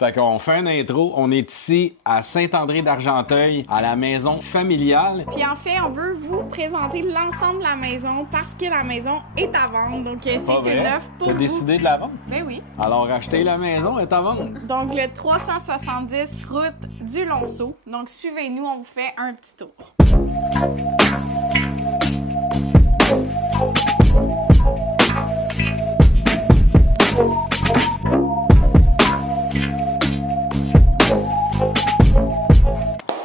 Fait qu'on fait une intro. On est ici à Saint-André-d'Argenteuil, à la maison familiale. Puis en fait, on veut vous présenter l'ensemble de la maison parce que la maison est à vendre. Donc c'est une offre pour vous. T'as décidé de la vendre? Ben oui. Alors acheter la maison est à vendre. Donc le 370 route du Lonceau. Donc suivez-nous, on vous fait un petit tour.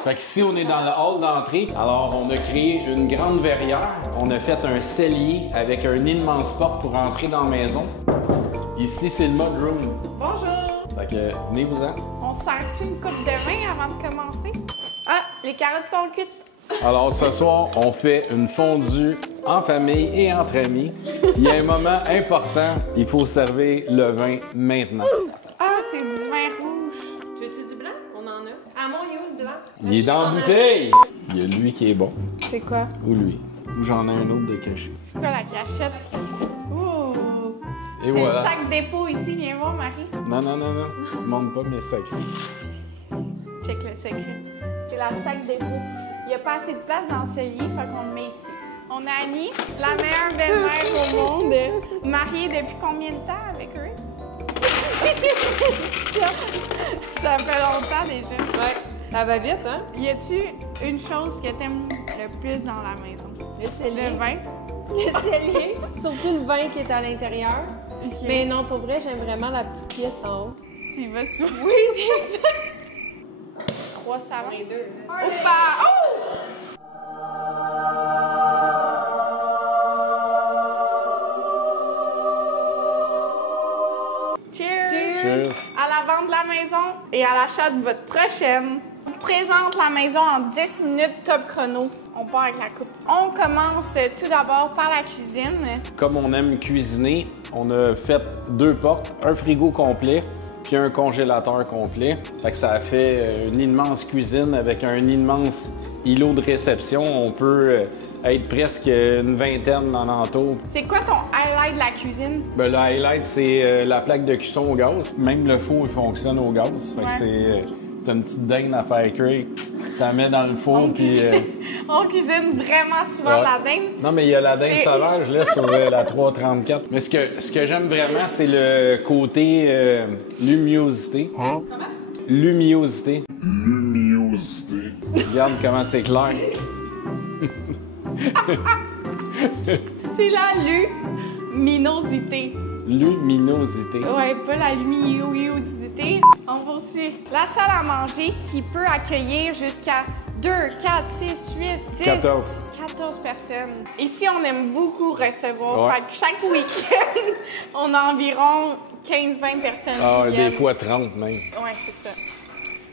Fait qu'ici, on est dans le hall d'entrée. Alors, on a créé une grande verrière. On a fait un cellier avec une immense porte pour entrer dans la maison. Ici, c'est le mud room. Bonjour! Fait que, venez-vous-en. On se sert-tu une coupe de vin avant de commencer? Ah, les carottes sont cuites. Alors, ce soir, on fait une fondue en famille et entre amis. Il y a un moment important. Il faut servir le vin maintenant. Ah, c'est du vin rouge. Tu veux-tu du blanc? On en a. Ah mon, il est où le blanc? Il est dans la bouteille. Il y a lui qui est bon. C'est quoi? Ou lui. Ou j'en ai un autre de caché. C'est quoi la cachette? Ouh! Et C'est voilà. le sac dépôt ici. Viens voir, Marie. Non, non, non, non. Je ne montre pas mes secrets. Check le secret. C'est la sac dépôt. Il n'y a pas assez de place dans le cellier, fait qu'on le met ici. On a Annie, la meilleure belle-mère au monde, mariée depuis combien de temps avec eux? Ça fait longtemps déjà. Ouais. Ça va vite, hein? Y a-tu une chose que t'aimes le plus dans la maison? Le cellier. Le vin? Le cellier. Surtout le vin qui est à l'intérieur. Ok. Mais non, pour vrai, j'aime vraiment la petite pièce en haut. Tu y vas souvent? Oui, bien sûr. 3 salons. Les deux. Oupa! Oh! Cheers! Cheers. À la vente de la maison et à l'achat de votre prochaine. On vous présente la maison en 10 minutes top chrono. On part avec la coupe. On commence tout d'abord par la cuisine. Comme on aime cuisiner, on a fait 2 portes, un frigo complet, puis un congélateur complet. Fait que ça a fait une immense cuisine avec un immense îlot de réception. On peut être presque une vingtaine en entour. C'est quoi ton highlight de la cuisine? Ben, le highlight, c'est la plaque de cuisson au gaz. Même le four, il fonctionne au gaz. Fait que c'est... t'as une petite dinde à faire cuire, t'en mets dans le four, puis... On cuisine vraiment souvent la dinde. Non, mais il y a la dinde sauvage, là, sur la 334. Mais ce que j'aime vraiment, c'est le côté luminosité. Hein? Luminosité. Luminosité. Regarde comment c'est clair. C'est la luminosité. Luminosité. Ouais, pas la luminosité. On poursuit. La salle à manger qui peut accueillir jusqu'à 2, 4, 6, 8, 10, 14. 14 personnes. Ici, on aime beaucoup recevoir. Ouais. Fait que chaque week-end, on a environ 15-20 personnes Ah, qui des viennent. fois 30 même. Ouais, c'est ça.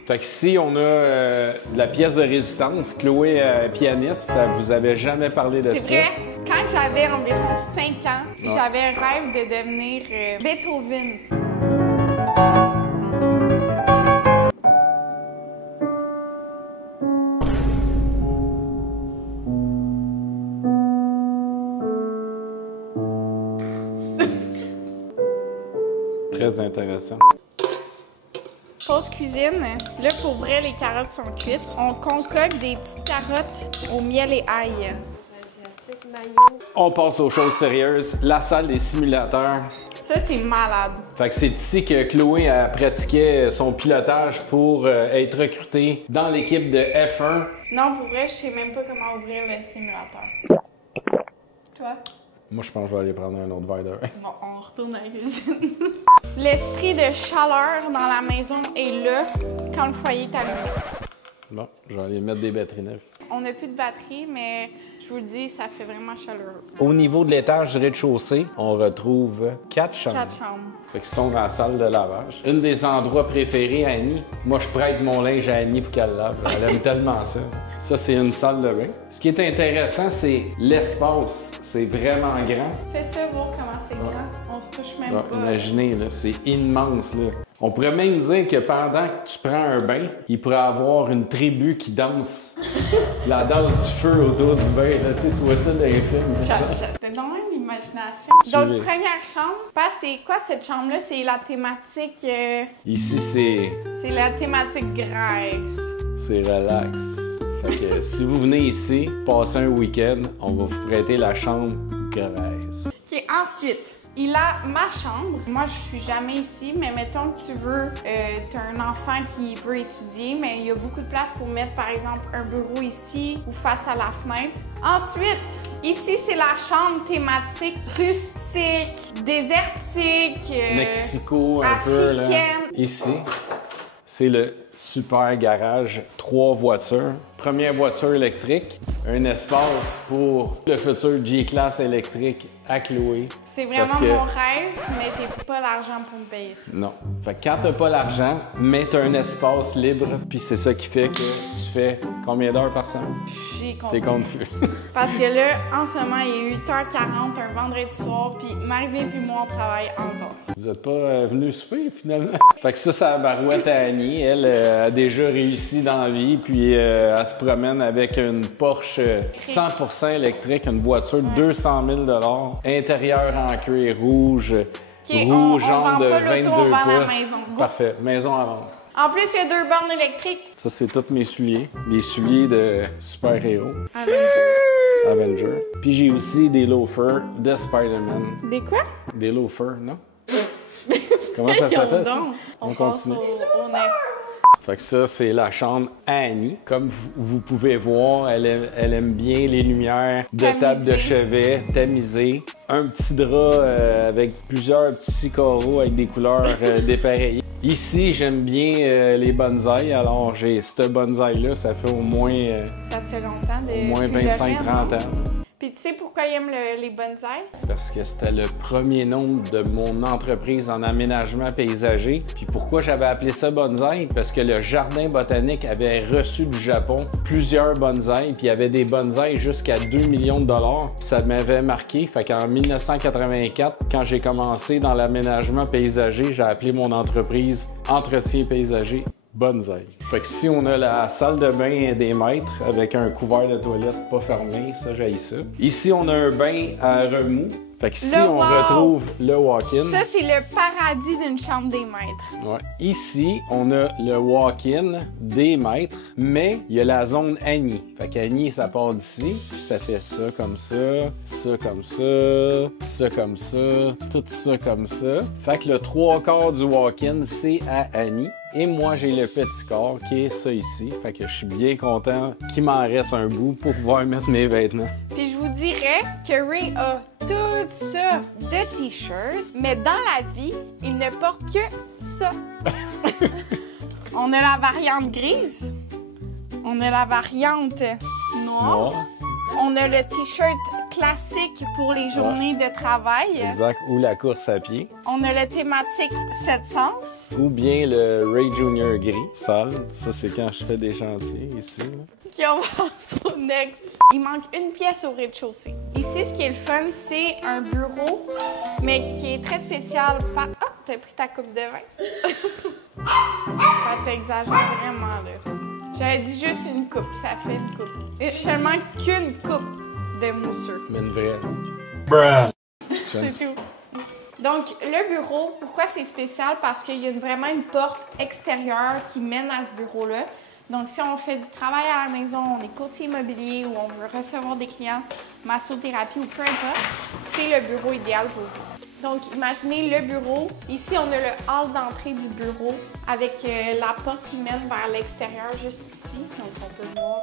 Fait qu'ici, on a de la pièce de résistance. Chloé, pianiste, ça vous avait jamais parlé de ça. C'est vrai, quand j'avais environ 5 ans, Ouais. j'avais un rêve de devenir Beethoven. Très intéressant. Pause cuisine. Là, pour vrai, les carottes sont cuites. On concocte des petites carottes au miel et ail. Asiatique, maillot. On passe aux choses sérieuses. La salle des simulateurs. Ça, c'est malade. Fait que c'est ici que Chloé pratiquait son pilotage pour être recrutée dans l'équipe de F1. Non, pour vrai, je sais même pas comment ouvrir le simulateur. Toi? Moi, je pense que je vais aller prendre un autre verre de vin. Bon, on retourne à la cuisine. L'esprit de chaleur dans la maison est là quand le foyer est allumé. Bon, je vais aller mettre des batteries neuves. On n'a plus de batterie, mais je vous le dis, ça fait vraiment chaleureux. Au niveau de l'étage du rez-de-chaussée, on retrouve 4 chambres. 4 chambres. Fait qu'ils sont dans la salle de lavage. Une des endroits préférés à Annie. Moi, je prête mon linge à Annie pour qu'elle lave. Elle aime tellement ça. Ça, c'est une salle de bain. Ce qui est intéressant, c'est l'espace. C'est vraiment grand. Fais ça, voir comment c'est grand. On se touche même Ouais, pas. imaginez, là, c'est immense. Là. On pourrait même dire que pendant que tu prends un bain, il pourrait y avoir une tribu qui danse. La danse du feu autour du bain. Là. Tu sais, tu vois ça dans les films. T'as quand même imagination. Donc, vais. première chambre. C'est quoi cette chambre-là? C'est la thématique... Ici, c'est la thématique Grèce. c'est relax. Fait que si vous venez ici, passer un week-end, on va vous prêter la chambre Grèce. OK, ensuite, il a ma chambre. Moi, je suis jamais ici, mais mettons que tu veux, tu as un enfant qui veut étudier, mais il y a beaucoup de place pour mettre, par exemple, un bureau ici ou face à la fenêtre. Ensuite, ici, c'est la chambre thématique rustique, désertique, Mexico, un peu, là. africaine. Ici, c'est le super garage, 3 voitures. Première voiture électrique, un espace pour le futur G-Class électrique à Chloé. C'est vraiment Parce que- mon rêve, mais j'ai pas l'argent pour me payer ça. Non. Fait que quand t'as pas l'argent, mais t'as un espace libre, puis c'est ça qui fait que tu fais combien d'heures par semaine? J'ai compris. T'es confus. Parce que là, en ce moment, il est 8h40 un vendredi soir, puis Marie-Bien puis moi, on travaille encore. Vous êtes pas venus souper, finalement? Fait que ça, c'est la barouette à Annie. Elle a déjà réussi dans la vie, puis elle se promène avec une Porsche 100% électrique, une voiture de 200 000 intérieur en cuir rouge, OK, rouge on jaune vend de pas l'auto, 22 on vend la pouces. maison. Go. Parfait. Maison à vendre. En plus, il y a 2 bornes électriques. Ça, c'est tous mes souliers. Les souliers de super-héros. Avenger. Puis j'ai aussi des loafers de Spider-Man. Des quoi? Des loafers, non? Comment ça s'appelle, ça? On continue. passe au next. Fait que ça, c'est la chambre à Annie. Comme vous pouvez voir, elle aime bien les lumières de Tamisées. table de chevet, tamisées. Un petit drap avec plusieurs petits carreaux avec des couleurs dépareillées. Ici, j'aime bien les bonsaïs. Alors, j'ai ce bonsaï-là, ça fait au moins Ça fait longtemps de. au moins plus le 25-30 rêve, ans. Puis tu sais pourquoi il aime les bonsaïs? Parce que c'était le premier nom de mon entreprise en aménagement paysager. Puis pourquoi j'avais appelé ça bonsaï? Parce que le jardin botanique avait reçu du Japon plusieurs bonsaïs, puis il y avait des bonsaïs jusqu'à 2 millions de dollars. Puis ça m'avait marqué. Fait qu'en 1984, quand j'ai commencé dans l'aménagement paysager, j'ai appelé mon entreprise Entretien paysager Bonsaï. Fait que si on a la salle de bain des maîtres avec un couvert de toilette pas fermé, ça j'haïs ça. Ici, on a un bain à remous. Fait que ici, Le on wow! retrouve le walk-in. Ça, c'est le paradis d'une chambre des maîtres. Ouais. Ici, on a le walk-in des maîtres, mais il y a la zone Annie. Fait qu'Annie, ça part d'ici, puis ça fait ça comme ça, ça comme ça, ça comme ça, tout ça comme ça. Fait que le 3/4 du walk-in, c'est à Annie. Et moi, j'ai le petit corps qui est ça ici. Fait que je suis bien content qu'il m'en reste un bout pour pouvoir mettre mes vêtements. Puis je vous dirais que Ray a tout ça de t-shirts, mais dans la vie, il ne porte que ça. On a la variante grise, on a la variante noire, Noir. on a le t-shirt classique pour les journées de travail, Exact. Ou la course à pied. on a le thématique 7 sens. Ou bien le Ray Junior gris, sale. Ça, c'est quand je fais des chantiers ici. Là. Qui on passe au next. Il manque une pièce au rez-de-chaussée. Ici, ce qui est le fun, c'est un bureau, mais qui est très spécial par... Ah, t'as pris ta coupe de vin? Ça t'exagère vraiment, là. J'avais dit juste une coupe, ça fait une coupe. Seulement qu'une coupe de mousseux. Mais une vraie. C'est tout. Donc, le bureau, pourquoi c'est spécial? Parce qu'il y a vraiment une porte extérieure qui mène à ce bureau-là. Donc, si on fait du travail à la maison, on est courtier immobilier ou on veut recevoir des clients, massothérapie ou peu importe, c'est le bureau idéal pour vous. Donc, imaginez le bureau. Ici, on a le hall d'entrée du bureau avec la porte qui mène vers l'extérieur juste ici. Donc, on peut voir...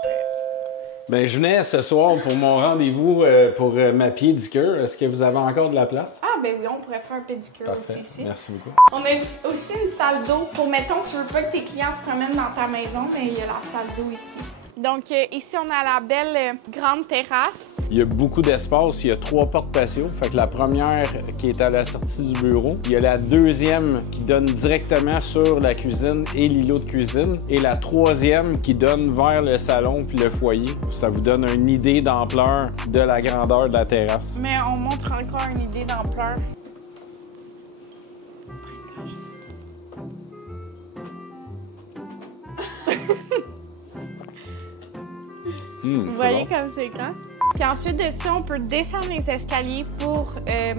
Ben, je venais ce soir pour mon rendez-vous pour ma pédicure. Est-ce que vous avez encore de la place? Ah, ben oui, on pourrait faire un pédicure Parfait. aussi ici. Merci beaucoup. On a aussi une salle d'eau pour, mettons, tu veux pas que tes clients se promènent dans ta maison, mais il y a la salle d'eau ici. Donc, ici, on a la belle grande terrasse. Il y a beaucoup d'espace. Il y a 3 portes patio. Fait que la première qui est à la sortie du bureau. Il y a la deuxième qui donne directement sur la cuisine et l'îlot de cuisine. Et la troisième qui donne vers le salon puis le foyer. Ça vous donne une idée d'ampleur de la grandeur de la terrasse. Mais on montre encore une idée d'ampleur. Vous C'est voyez bon. comme c'est grand? Puis ensuite de ça, on peut descendre les escaliers pour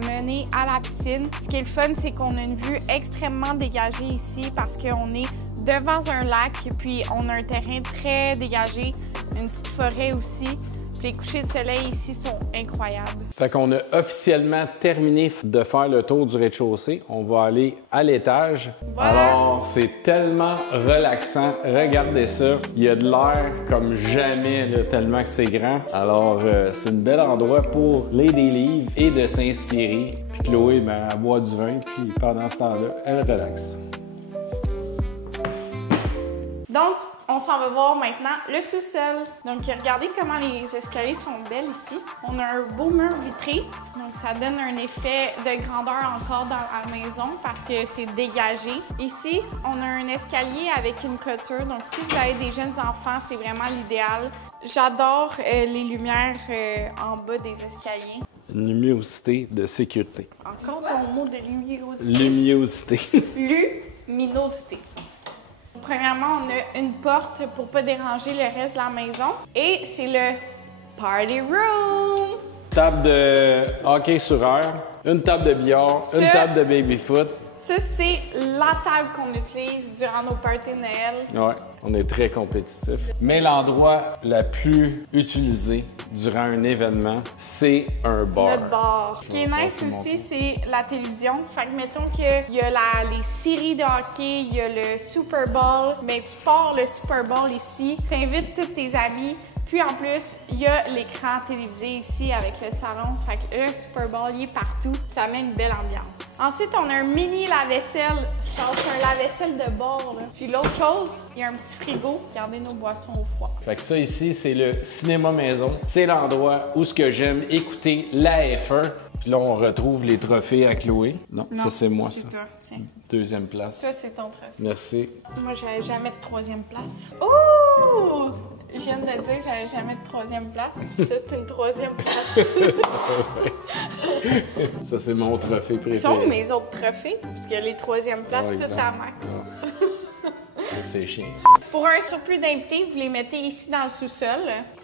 mener à la piscine. Ce qui est le fun, c'est qu'on a une vue extrêmement dégagée ici parce qu'on est devant un lac, puis on a un terrain très dégagé, une petite forêt aussi. Les couchers de soleil ici sont incroyables. Fait qu'on a officiellement terminé de faire le tour du rez-de-chaussée. On va aller à l'étage. Voilà. Alors, c'est tellement relaxant. Regardez ça. Il y a de l'air comme jamais, là, tellement que c'est grand. Alors, c'est un bel endroit pour lire des livres et de s'inspirer. Puis Chloé, ben, elle boit du vin, puis pendant ce temps-là, elle relaxe. Donc, on s'en va voir maintenant le sous-sol. Donc, regardez comment les escaliers sont belles ici. On a un beau mur vitré, donc ça donne un effet de grandeur encore dans la maison parce que c'est dégagé. Ici, on a un escalier avec une clôture, donc si vous avez des jeunes enfants, c'est vraiment l'idéal. J'adore les lumières en bas des escaliers. Luminosité de sécurité. Encore ton mot de luminosité. Luminosité. Luminosité. Premièrement, on a une porte pour pas déranger le reste de la maison. Et c'est le party room. Table de hockey sur air, une table de billard, une table de baby-foot. Ça, c'est la table qu'on utilise durant nos parties de Noël. Ouais, on est très compétitif. Mais l'endroit le plus utilisé durant un événement, c'est un bar. Notre bar. Ce qui est nice aussi, c'est la télévision. Fait que mettons qu'il y a les séries de hockey, il y a le Super Bowl. Mais tu pars le Super Bowl ici, t'invites tous tes amis. Puis en plus, il y a l'écran télévisé ici avec le salon. Fait que le Super Bowl, il est partout. Ça met une belle ambiance. Ensuite, on a un mini lave-vaisselle. Genre, c'est un lave-vaisselle de bord, là. Puis l'autre chose, il y a un petit frigo. Gardez nos boissons au froid. Fait que ça ici, c'est le cinéma maison. C'est l'endroit où ce que j'aime écouter la F1. Puis là, on retrouve les trophées à Chloé. Non, ça c'est moi, ça. Toi, tiens. Deuxième place. Ça, c'est ton trophée. Merci. Moi, j'avais jamais de troisième place. Oh! Je viens de te dire que j'avais jamais de troisième place, puis ça, c'est une troisième place. Ça, c'est mon trophée préféré. Ce sont mes autres trophées, parce que les troisièmes places, Ouais, tout exact. à main. Ça, c'est chiant. Pour un surplus d'invités, vous les mettez ici dans le sous-sol.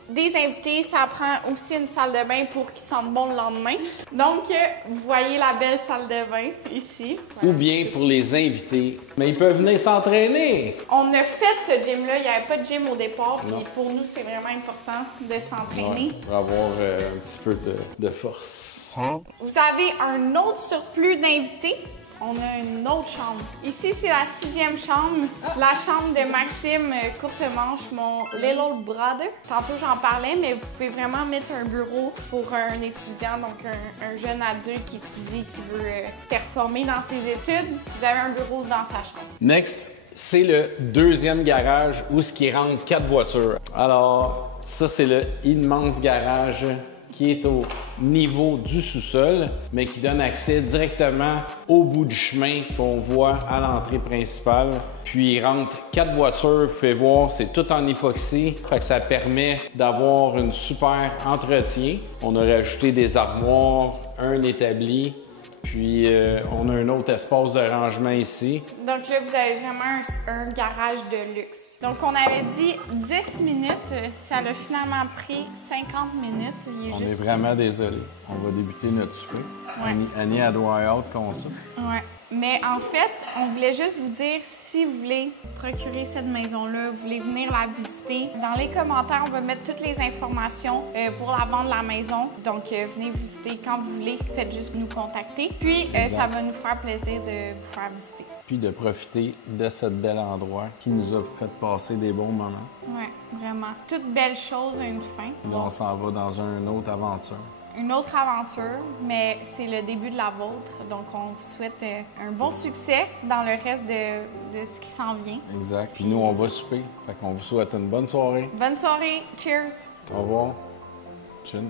Des invités, ça prend aussi une salle de bain pour qu'ils sentent bon le lendemain. Donc, vous voyez la belle salle de bain ici. Ou bien pour les invités, mais ils peuvent venir s'entraîner. On a fait ce gym-là, il n'y avait pas de gym au départ, puis pour nous, c'est vraiment important de s'entraîner. Ouais, pour avoir un petit peu de force. Vous avez un autre surplus d'invités. On a une autre chambre. Ici, c'est la 6e chambre. La chambre de Maxime Courtemanche, mon little brother. Tantôt, j'en parlais, mais vous pouvez vraiment mettre un bureau pour un étudiant, donc un jeune adulte qui étudie, qui veut performer dans ses études. Vous avez un bureau dans sa chambre. Next, c'est le deuxième garage où ce qui rentre 4 voitures. Alors, ça, c'est le immense garage qui est au niveau du sous-sol, mais qui donne accès directement au bout du chemin qu'on voit à l'entrée principale. Puis il rentre 4 voitures, vous pouvez voir, c'est tout en époxy, fait que ça permet d'avoir une super entretien. On a rajouté des armoires, un établi, puis on a un autre espace de rangement ici. Donc là, vous avez vraiment un garage de luxe. Donc on avait dit 10 minutes, ça a finalement pris 50 minutes. On est vraiment désolé. On va débuter notre souper. Ouais. Annie, elle doit avoir hâte qu'on ça. Ouais. Mais en fait, on voulait juste vous dire, si vous voulez procurer cette maison-là, vous voulez venir la visiter, dans les commentaires, on va mettre toutes les informations pour la vente de la maison. Donc, venez visiter quand vous voulez. Faites juste nous contacter. Puis, ça va nous faire plaisir de vous faire visiter. Puis de profiter de ce bel endroit qui nous a fait passer des bons moments. Ouais, vraiment. Toute belle chose a une fin. Là, on s'en va dans une autre aventure. Une autre aventure, mais c'est le début de la vôtre. Donc, on vous souhaite un bon succès dans le reste de ce qui s'en vient. Exact. Puis nous, on va souper. Fait qu'on vous souhaite une bonne soirée. Bonne soirée. Cheers! Au revoir. Chin.